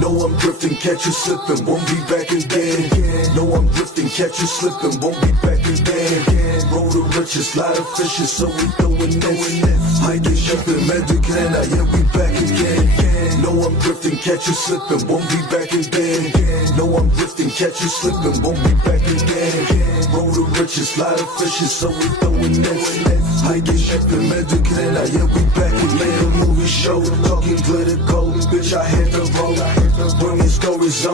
No, I'm drifting, catch you slipping, won't be back again. No, I'm drifting, catch you slipping, won't be back again. Roll the riches, lot of fishes, so we throwing nets. Hiding, shipping, Ertiga, yeah, we back again. No, I'm drifting, catch you slipping, won't be back again. No, I'm drifting, catch you slipping, won't be back again. Roll the riches, lot of fishes, so we throwing nets. Hiding, shipping, Ertiga, yeah, we back again. A movie show, talking political, bitch, I had to roll. Bringing stories on.